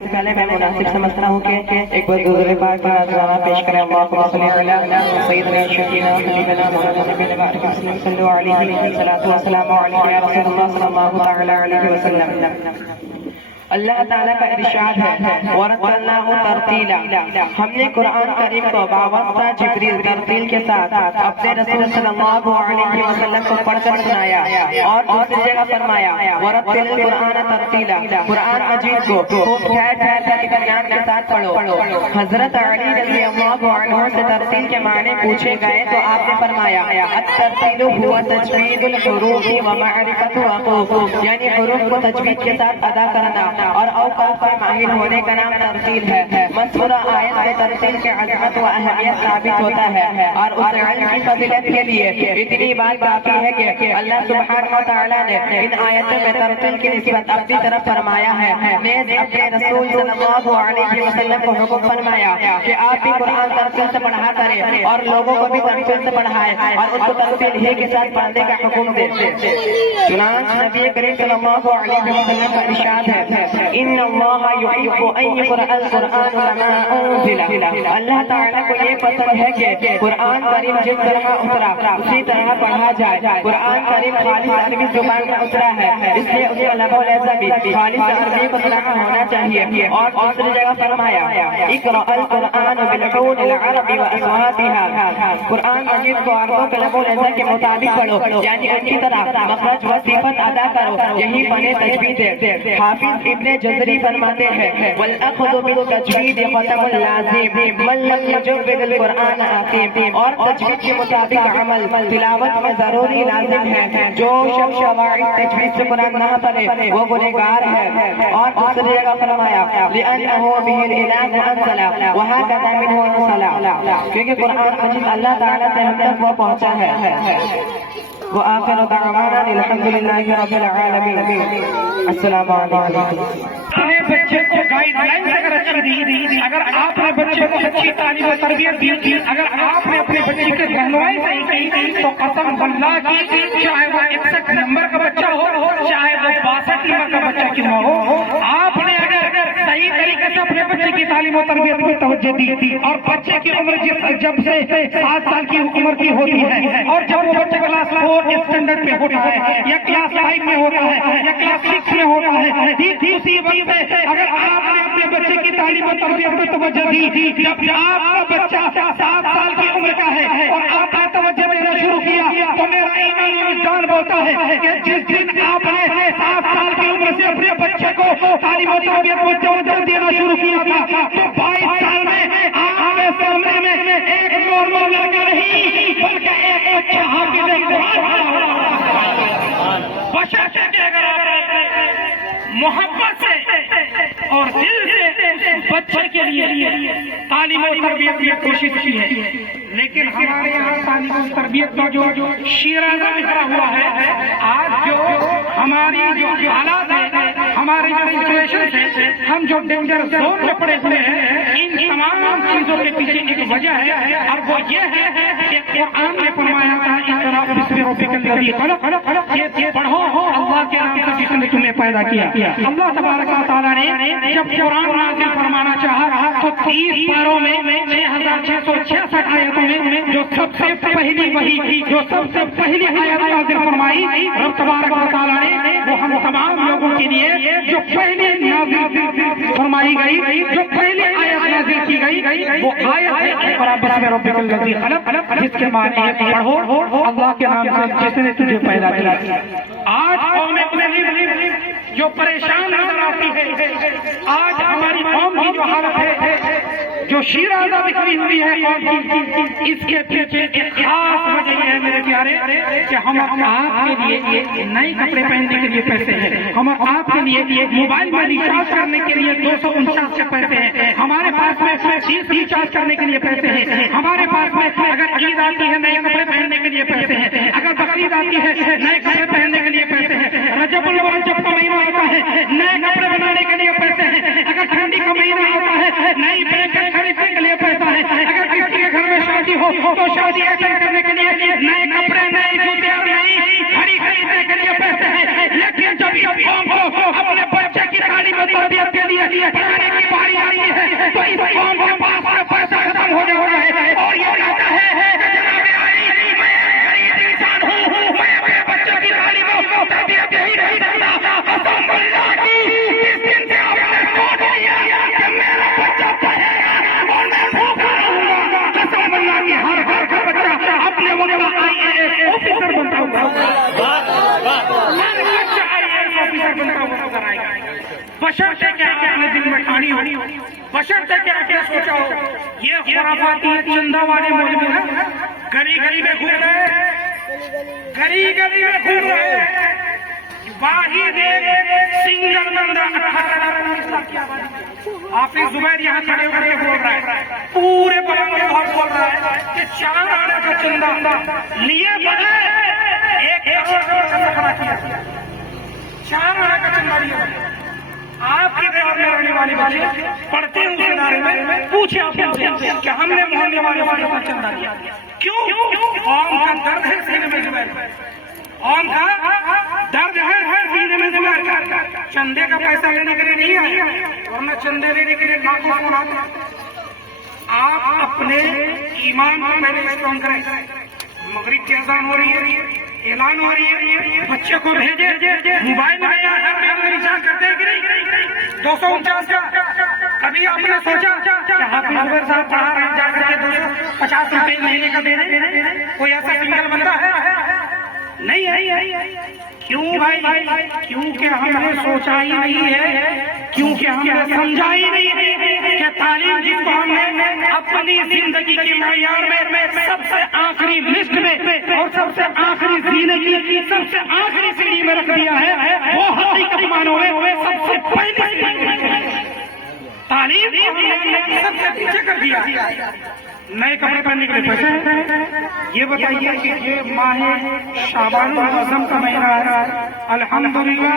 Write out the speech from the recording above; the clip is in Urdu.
پہلے میں مناسب سمجھتا ہوں کہ ایک بار حضور پاک کا نذرانہ پیش کریں. اللہم صلی علی سیدنا شفیعنا حبیبنا محمد صلی اللہ علیہ وسلم یا رسول اللہ صلی اللہ علیہ وسلم. اللہ تعالیٰ کا ارشاد ہے وَرَتَّلْنَاهُ تَرْتِيلًا. ہم نے قرآن کریم کو باواسطہ جبریل ترتیل کے ساتھ اپنے رسول صلی اللہ علیہ وسلم کو پڑھ کر سنایا. اور دوسری جگہ فرمایا وَرَتِّلِ الْقُرْآنَ تَرْتِيلًا. قرآن مجید کو خوب ٹھہر ٹھہر کر اطمینان کے ساتھ پڑھو. حضرت علی رضی اللہ عنہ سے ترتیل کے معنی پوچھے گئے تو آپ نے فرمایا الترتیل هو تجوید الحروف ومعرفة حقوق. یعنی حروف کو تجوید کے ساتھ ادا کرنا اور اوقات پر ماہر ہونے کا نام ترتیل ہے. مذکورہ آیت میں ترتیل کی عظمت و اہمیت ثابت ہوتا ہے اور اس علم کی فضیلت کے لیے اتنی بات کافی ہے کہ اللہ سبحانہ و تعالیٰ نے ان آیتوں میں ترتیل کی نسبت اپنی طرف فرمایا ہے. نیز اپنے رسول صلی اللہ علیہ وسلم کو حکم فرمایا کہ آپ بھی قرآن ترتیل سے پڑھا کریں اور لوگوں کو بھی ترتیل سے پڑھائیں اور اس کو ترتیل ہی کے ساتھ پڑھنے کا حکم دیں. چنانچہ نبی کریم صلی اللہ علیہ وسلم کا ارشاد ہے ان اللہ یحب ان یقرأ القرآن کما انزل. اللہ تعالیٰ کو یہ پسند ہے کہ قرآن کریم جس طرح اترا اسی طرح پڑھا جائے. قرآن کریم خالص عربی زبان میں اترا ہے اس لیے اس کا لب و لہجہ بھی خالص عربی طرح ہونا چاہیے. اور دوسری جگہ فرمایا اقرأ القرآن بالعون العرب واصواتها. قرآن مجید کو عربوں کے لب و لہجہ کے مطابق پڑھو یعنی ان کی طرح مخرج و صفت ادا کرو. یہی فن تجوید ہے. حافظ ابن جزری فرماتے ہیں والأخذ بالتجوید ختم اللازم من لم يجود القرآن آثم. اور تجوید کے مطابق عمل تلاوت میں ضروری لازم ہے. جو شخص شواعد تجوید سے قرآن نہ پڑھے وہ گنہگار ہے. اور دوسری جگہ فرمایا لأنه به الإله أنزل وهكذا منه انزل. کیونکہ قرآن مجید اللہ تعالیٰ سے ہم تک وہ پہنچا ہے. وآخر دعوانا الحمد للہ رب العالمین. السلام علیکم. اپنے بچے کو گائیڈ لائن اگر اچھی دی، اگر آپ نے بچے کو اچھی تعلیم و تربیت دی، اگر آپ نے اپنے بچے کی رہنمائی صحیح کی تو قسم باللہ کی چاہے وہ 61 نمبر کا بچہ ہو چاہے وہ 62 نمبر کا بچہ کیوں نہ ہو، آپ نے اگر صحیح طریقے سے اپنے بچے کی تعلیم و تربیت کو توجہ دی اور بچے کی عمر جب سے 7 سال کی عمر کی ہوتی ہے اور جب وہ بچہ کلاس 4 اسٹینڈرڈ پہ ہوتا ہے یا کلاس 5 میں ہوتا ہے یا کلاس 6 میں ہوتا ہے، اسی وقت اگر آپ نے اپنے بچے کی تعلیم و تربیت کو توجہ دی، جب آپ کا بچہ 7 سال کی عمر کا ہے اور آپ نے توجہ دینا شروع کیا تو میرا ایمان وجدان بولتا ہے کہ جس دن آپ نے 7 سال کی عمر سے اپنے بچے کو تعلیم و تربیت کو توجہ دینا شروع کیا تھا تو 22 سال میں آپ کے سامنے میں ایک نارمل لڑکا نہیں بلکہ ایک بچہ حافظ قرآن بشرطے کہ اگر آپ محبت سے اور دل سے بچے کے لیے تعلیم و تربیت کی کوشش کی ہے. لیکن ہمارے یہاں تعلیم و تربیت کا جو شیرازہ بکھرا ہوا ہے، آج جو ہماری جو حالات ہیں، ہماری جو سچویشن ہے، ہم جو ڈینجر زون میں پڑے ہوئے ہیں، ان تمام چیزوں کے پیچھے ایک وجہ ہے اور وہ یہ ہے کہ قرآن نے فرمایا تھا اقرأ باسم ربک الذی خلق. یہ پڑھو اللہ کے نام سے جس نے تمہیں پیدا کیا. اللہ تبارک و تعالیٰ نے جب قرآن نازل فرمانا چاہا تو 30 پاروں میں 6666 آیتوں میں جو سب سے پہلی وحی جو سب سے پہلی آیت نازل فرمائی رب تبارک و تعالیٰ نے وہ ہم تمام لوگوں کے لیے جو پہلی نازل فرمائی گئی، جو پہلی آیت نازل کی گئی وہ آیت ہے اقرأ باسم ربک الذی خلق، جس کے معنی ہے پڑھو اللہ کے نام سے جس نے تجھے پیدا کیا. آج قوم جو پریشان نظر آتی ہے، آج ہماری قوم کی جو حالت ہے، جو شیرازہ بکھری ہوئی ہے قوم کی، اس کے پیچھے ایک خاص وجہ یہ ہے میرے پیارے کہ ہم آپ کے لیے نئے کپڑے پہننے کے لیے پیسے ہیں، ہم آپ کے لیے موبائل میں ریچارج کرنے کے لیے 249 کے پیسے ہیں، ہمارے پاس میں 30 ریچارج کرنے کے لیے پیسے ہیں، ہمارے پاس میں اگر عید آتی ہے نئے کپڑے پہننے کے لیے پیسے ہیں، اگر بقرعید آتی ہے نئے کپڑے پہننے کے لیے پیسے ہیں، رجب المرجب کا مہینہ آتا ہے نئے کپڑے بنانے کے لیے پیسے ہیں، اگر ٹھنڈی کا مہینہ آتا ہے نئی بلینکٹ خریدنے کے لیے پیسہ ہے، اگر کسی کے گھر میں شادی ہو تو شادی اٹینڈ کرنے کے لیے نئے کپڑے نئے جوتے اور نئی گھڑی خریدنے کے لیے پیسے ہیں. لیکن جب اس قوم کو اپنے بچے کی تعلیم و تربیت کے لیے قوم کے پاس میں پیسہ ختم ہو جائے اور یہ کہتا ہے کہ جناب عالی میں غریب انسان ہوں، میں اپنے بچوں کی تعلیم و تربیت یہی نہیں کرتا، قسم اللہ کی جس دن سے آپ نے سوچ لیا کہ میرا بچہ پڑھے گا اور میں بھوکا رہوں گا، قسم اللہ کی ہر گھر کا بچہ اپنے وقت IAS آفیسر بنتا ہوگا، ہر بچہ IAS آفیسر بنتا ہوا نظر آئے گا، بشرطے کہ اپنے دل میں ٹھانی ہو، بشرطے کہ آپ نے سوچا ہو یہ خرافاتی چندہ والے مولوی ہیں، گلی گلی میں گھوم رہے ہیں، گلی گلی میں گھوم رہے ہیں، واحد ایک سنگل بندہ 18 لاکھ کی آبادی، حافظ زبیر یہاں کھڑے ہو کر کے بول رہا ہے، پورے بلند میں بول رہا ہے کہ 4 آنے کا چندہ لیے بغیر 1 کروڑ کا چندہ کھڑا کیا، 4 آنے کا چندہ لیے بغیر۔ آپ کے دیوار میں رہنے والے بچے پڑھتے ہیں اس ادارے میں، پوچھے آپ سے کہ ہم نے محلے والے کا چندہ دیا کیوں؟ قوم کا درد ہے سینے میں زبیر، قوم کا درد ہے سینے میں زبیر، چندے کا پیسہ لینے کے لیے نہیں آئے، ورنہ چندے لینے کے لیے لاکھوں فون آتے۔ آپ اپنے ایمان کو پہلے اسٹرانگ کریں، مغرب کی اذان ہو رہی ہے، اعلان ہو رہی ہے، بچے کو بھیجے، موبائل میں ریچارج کرتے ہیں کہ نہیں 249 کا؟ کبھی آپ نے سوچا کہ حافظ زبیر صاحب پڑھا رہے ہیں جا کر کے 250 روپئے مہینے کا دے دیں؟ کوئی ایسا سنگل بندہ ہے؟ نہیں ہے۔ کیوں بھائی؟ کیونکہ ہم نے سوچا ہی نہیں ہے، کیونکہ ہم نے سمجھا ہی نہیں ہے کہ تعلیم جس کو ہم نے اپنی زندگی کے معیار میں سب سے آخری لسٹ میں اور سب سے آخری زینے کی سب سے آخری سیڑھی میں رکھ دیا ہے، وہ حقیقت مانو ہوئے سب سے پہلی تعلیم سب سے پیچھے کر دیا۔ نئے کپڑے پہننے کے لیے پیسے ہیں؟ یہ بتائیے کہ یہ ماہ شعبان المعظم کا مہینہ ہے، الحمدللہ